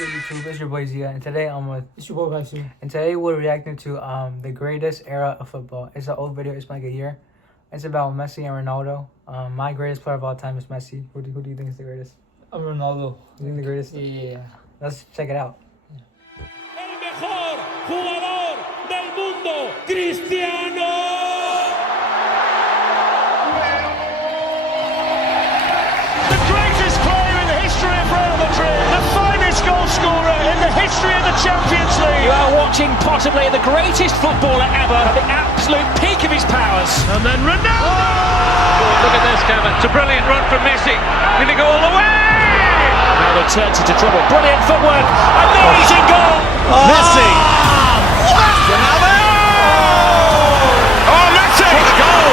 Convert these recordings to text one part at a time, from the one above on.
Good YouTube, it's your boy Zia, and today I'm with It's your boy Messi. and today we're reacting to the greatest era of football. It's an old video, it's like a year. It's about Messi and Ronaldo. My greatest player of all time is Messi. Who do you think is the greatest? I'm Ronaldo. You think the greatest? Yeah. Let's check it out. El mejor jugador del mundo, Cristiano. The greatest player in the history of Real Madrid, the finest goal scorer in the history of the Champions League. You are watching possibly the greatest footballer ever at the absolute peak of his powers. And then Ronaldo. Oh, look at this, Kevin. It's a brilliant run from Messi. Did he go all the way? Ronaldo turns into trouble. Brilliant footwork. Amazing goal. Messi. Ronaldo. Oh, Messi. What a goal.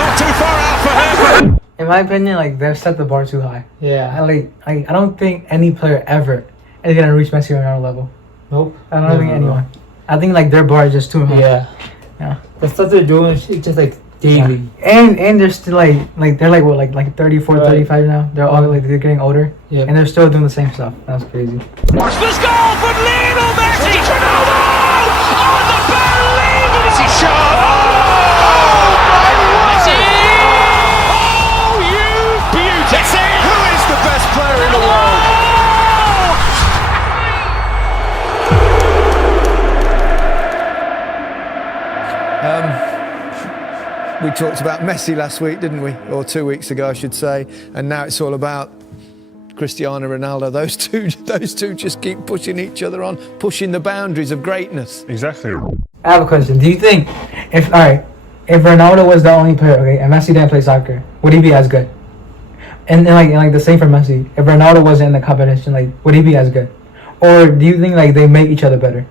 Not too far out for him. In my opinion, like they've set the bar too high. Yeah. I don't think any player ever is gonna reach Messi or Ronaldo level. Nope. I don't think anyone. I think like their bar is just too high. Yeah. Yeah. The stuff they're doing is just like daily. Yeah. And they're still like they're like what like 34, Right. 35 now. They're all like they're getting older. Yeah. And they're still doing the same stuff. That's crazy. Watch this goal from Lionel Messi. Ronaldo. Unbelievable. Messi shot. Messi. Oh, you beauty. Who is the best player in the world? We talked about Messi last week, didn't we? Or 2 weeks ago, I should say. And now it's all about Cristiano Ronaldo. Those two just keep pushing each other on, pushing the boundaries of greatness. Exactly. I have a question. Do you think if Ronaldo was the only player, okay, and Messi didn't play soccer, would he be as good? And like the same for Messi. If Ronaldo wasn't in the competition, like would he be as good? Or do you think like they make each other better?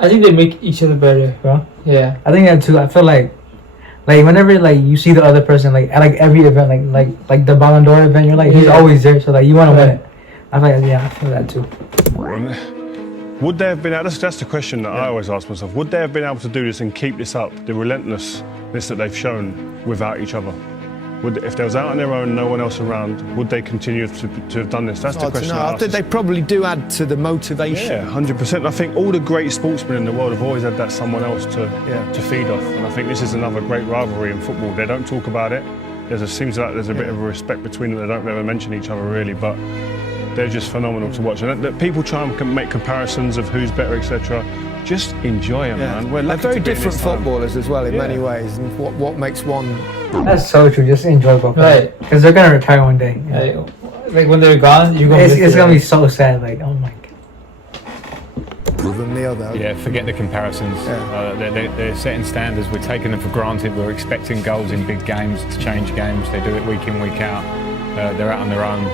I think they make each other better. Bro? Yeah. I think that too. I feel like whenever like you see the other person like at like every event, like the Ballon d'Or event, you're like he's always there, so like you want to win it. I feel like I feel that too. Would they have been able, that's the question that I always ask myself, would they have been able to do this and keep this up, the relentlessness that they've shown without each other? If they was out on their own, no one else around, would they continue to have done this? That's the question I I ask. think they probably do add to the motivation. Yeah, 100%. I think all the great sportsmen in the world have always had that someone else to feed off. And I think this is another great rivalry in football. They don't talk about it. Seems like there's a bit of a respect between them. They don't ever mention each other really, but they're just phenomenal to watch. And that people try and make comparisons of who's better, etc. Just enjoy them, man. They're very different footballers as well in many ways. And what makes one... That's so true. Just enjoy both. Right. Because they're gonna retire one day. Yeah. Like when they're gone, you're gonna. It's gonna be so sad. Like oh my god. Than the other. Yeah, forget the comparisons. They're setting standards. We're taking them for granted. We're expecting goals in big games to change games. They do it week in, week out. They're out on their own.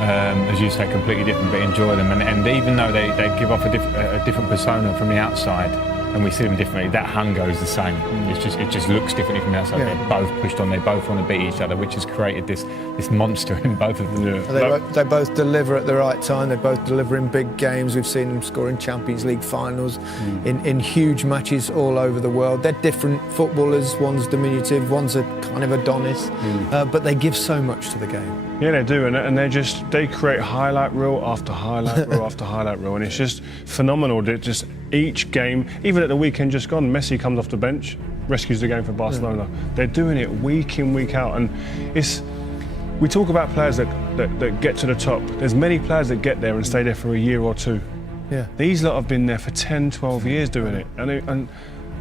As you say, completely different, but enjoy them. And even though they give off a different persona from the outside, and we see them differently, that hunger is the same. It just looks differently from the outside. Yeah. They're both pushed on. They both want to beat each other, which has created this monster in both of them. Yeah. They both deliver at the right time. They both deliver in big games. We've seen them score in Champions League finals, in huge matches all over the world. They're different footballers. One's diminutive, one's a kind of Adonis, but they give so much to the game. Yeah, they do, and they create highlight reel after highlight reel after highlight reel, and it's just phenomenal. That just each game, even at the weekend just gone, Messi comes off the bench, rescues the game for Barcelona. They're doing it week in, week out, and we talk about players that get to the top. There's many players that get there and stay there for a year or two. Yeah. These lot have been there for 10, 12 years doing it, and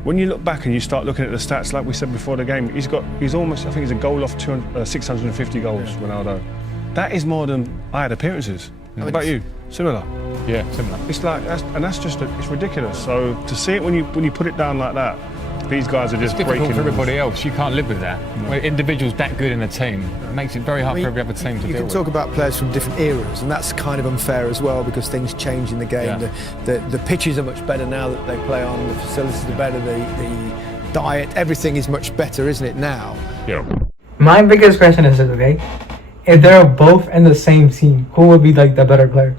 when you look back and you start looking at the stats, like we said before the game, he's almost, I think he's a goal off 650 goals, Ronaldo. That is more than I had appearances. How about you? Similar? Yeah, similar. It's like, it's ridiculous. So to see it when you put it down like that, these guys are just it's difficult breaking for everybody rules. else. You can't live with that. When individuals that good in a team, it makes it very hard for every other team to deal with. You can talk about players from different eras, and that's kind of unfair as well because things change in the game. Yeah. The pitches are much better now that they play on. The facilities are better. The diet, everything is much better, isn't it now? Yeah. My biggest question is this, okay? If they're both in the same team, who would be like the better player?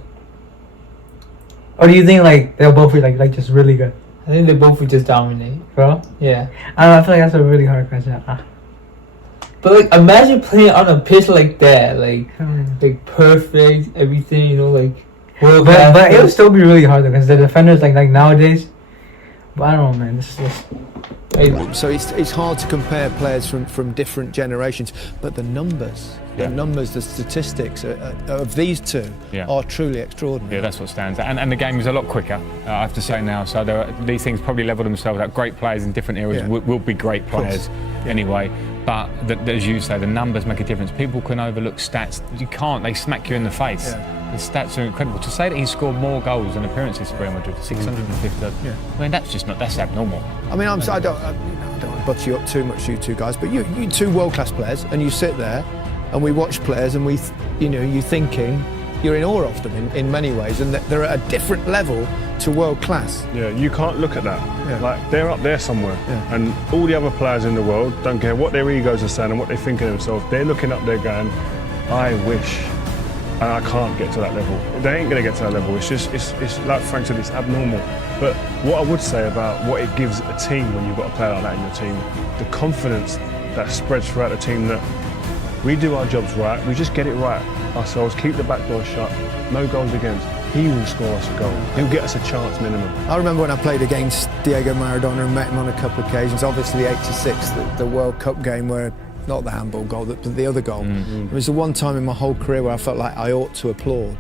Or do you think like they'll both be like just really good? I think they both would just dominate. Bro? Yeah. I don't know, I feel like that's a really hard question. But like, imagine playing on a pitch like that, like perfect, everything, you know, like. But it would still be really hard though, because the defenders like nowadays. But I don't know, man. This is just. So it's hard to compare players from different generations, but the numbers, the statistics of these two are truly extraordinary. Yeah, that's what stands out. And the game is a lot quicker, I have to say now. So these things probably level themselves out. Great players in different areas will be great players anyway. But as you say, the numbers make a difference. People can overlook stats. You can't. They smack you in the face. The stats are incredible. To say that he scored more goals than appearances for Real Madrid, 650. I mean, that's abnormal. I mean, I don't want to butt you up too much, you two guys, but you two world-class players, and you sit there, and we watch players, and you're thinking, you're in awe of them in many ways, and they're at a different level to world-class. Yeah, you can't look at that. Like, they're up there somewhere, and all the other players in the world don't care what their egos are saying and what they think of themselves. They're looking up there going, I wish. And I can't get to that level. They ain't going to get to that level. It's just, it's like Frank said, it's abnormal. But what I would say about what it gives a team when you've got a player like that in your team, the confidence that spreads throughout the team that we do our jobs right, we just get it right ourselves, keep the back door shut, no goals against. He will score us a goal. He'll get us a chance minimum. I remember when I played against Diego Maradona and met him on a couple of occasions, obviously '86, the World Cup game where not the handball goal, but the other goal. It was the one time in my whole career where I felt like I ought to applaud.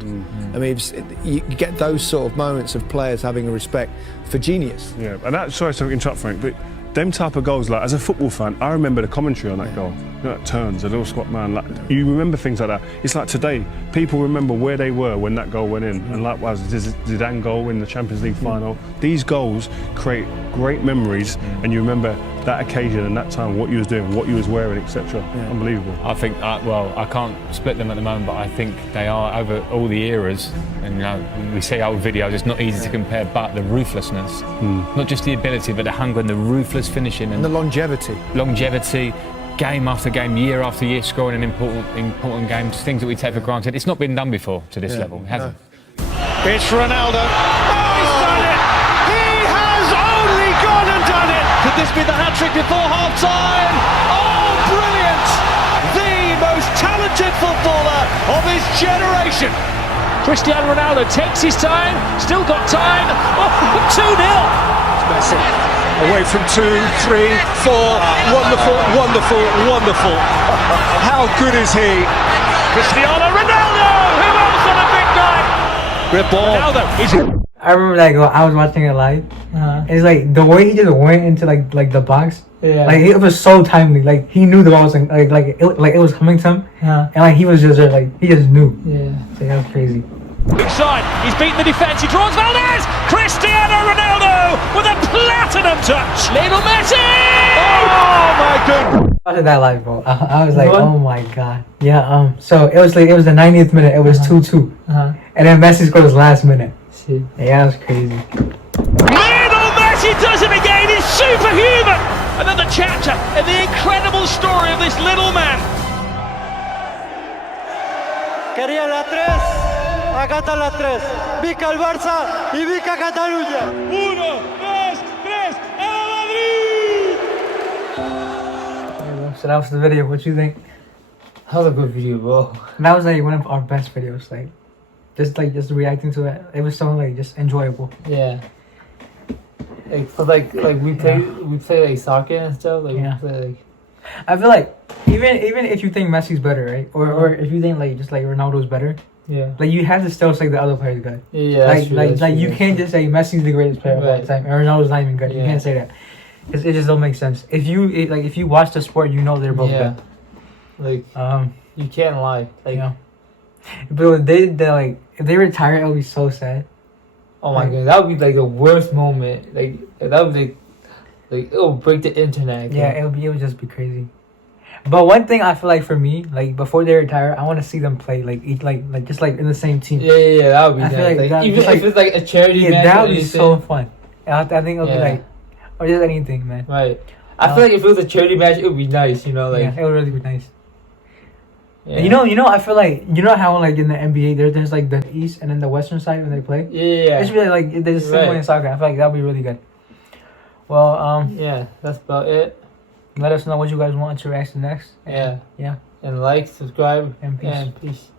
I mean, you get those sort of moments of players having a respect for genius. Yeah, and that, sorry to interrupt, Frank, but them type of goals, like as a football fan, I remember the commentary on that goal. You know, that turns, a little squat man, like you remember things like that. It's like today, people remember where they were when that goal went in, and likewise, Zidane goal in the Champions League final. These goals create great memories, and you remember that occasion and that time, what you was doing, what you was wearing, etc. Unbelievable. I think, I can't split them at the moment, but I think they are over all the eras. And you know, we see old videos, it's not easy to compare, but the ruthlessness, not just the ability, but the hunger and the ruthless finishing And the longevity. Game after game, year after year, scoring in important games, things that we take for granted. It's not been done before to this level, it hasn't. It's Ronaldo. Oh, he's done it! He has only gone and done it! Could this be the hat-trick before half-time? Oh, brilliant! The most talented footballer of his generation. Cristiano Ronaldo takes his time, still got time. Oh, 2-0. It's Messi. Away from 2, 3, 4. Wonderful, wonderful, wonderful. How good is he? Cristiano Ronaldo! Who else on a big night? Great ball. Ronaldo. I remember that goal. I was watching it live. It's like the way he just went into like the box. Yeah. Like it was so timely. Like he knew the ball was like it was coming to him. And like he was just like he just knew. Yeah. So that was crazy. Inside, he's beaten the defence, he draws Valdez! Cristiano Ronaldo with a platinum touch! Lionel Messi! Oh my goodness! Watching that live, bro. I was like, oh my god. Yeah. So it was the 90th minute. It was 2-2. And then Messi scored his last minute. Shit. Yeah, that was crazy. Lionel Messi does it again! He's superhuman! Another chapter in the incredible story of this little man. Quería la 3. Acá está la 3. Vica el Barça y Vica Cataluña. 1, 2, 3, ¡a Madrid! So that was the video. What you think? That was a good video, bro. That was like one of our best videos. Like just reacting to it. It was so like just enjoyable. Yeah. Like we play like soccer and stuff. Like we play like. I feel like even if you think Messi's better, right? Or if you think like just like Ronaldo's better. Yeah. Like you have to still say the other player's good. Yeah. Like you can't just say Messi's the greatest player of all time and Ronaldo's not even good. You can't say that. It just don't make sense. If you watch the sport, you know they're both good. Like you can't lie. Like but if they retire, it'll be so sad. Oh my god, that would be like the worst moment. Like that would be like it'll break the internet. Yeah, it would just be crazy. But one thing I feel like for me, like before they retire, I want to see them play like just like in the same team. Yeah, that would be I nice. feel like that, even if it's like a charity match. That would be so fun. I think it'll be like, or just anything, man. Right. I feel like if it was a charity match, it would be nice. You know, like it would really be nice. Yeah. You know, I feel like how like in the NBA there's like the East and then the Western side when they play. Yeah. It should be like there's the same way in soccer. I feel like that'd be really good. Well, yeah, that's about it. Let us know what you guys want to react to next. Yeah. Yeah. And like, subscribe, And peace. And peace.